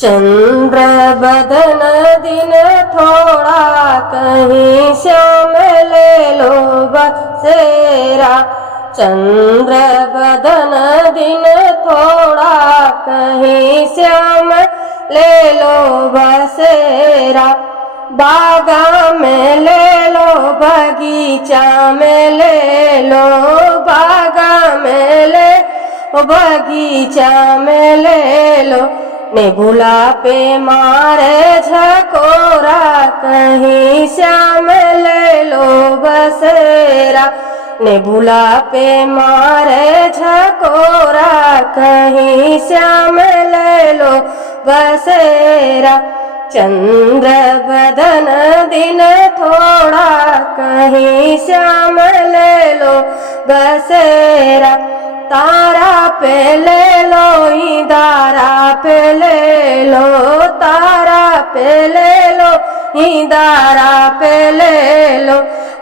चंद्र बदन दिन थोड़ा कहीं श्याम ले लो बसेरा। चंद्र बदन दिन थोड़ा कहीं श्याम ले लो बसेरा। बागा में ले लो बगीचा में ले लो, बागा में ले बगीचा में ले लो। नेबुला पे मारे झकोरा कहीं श्याम ले लो बसेरा। नेबुला पे मारे झकोरा कहीं श्याम ले लो बसेरा। चंद्र बदन दिन थोड़ा कहीं श्याम ले लो बसेरा। तारा पे ले लो इदारा पे ले लो, तारा पे ले लो इदारा पे ले लो।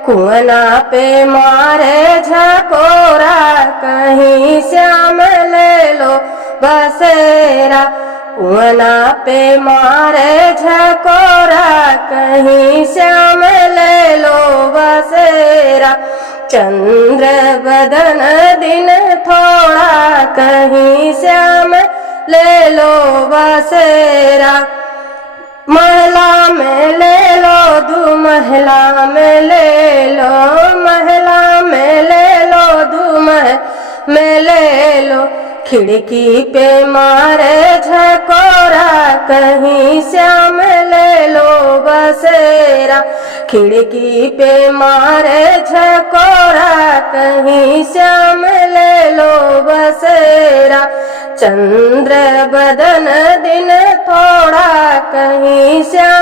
कुआना पे मारे झकोरा कहीं श्याम ले लो बसेरा। कुआना पे मारे झकोरा कहीं श्याम ले लो बसेरा। चंद्र बदन दिन थोड़ा कहीं श्याम ले लो बसेरा। महला में ले लो दू महला में ले लो, महला में ले लो दू में ले लो। खिड़की पे मारे झकोरा कहीं श्याम ले लो बसेरा। खिड़की पे मारे झकोरा कहीं श्याम ले लो बसेरा। चंद्र बदन दिन थोड़ा कहीं श्याम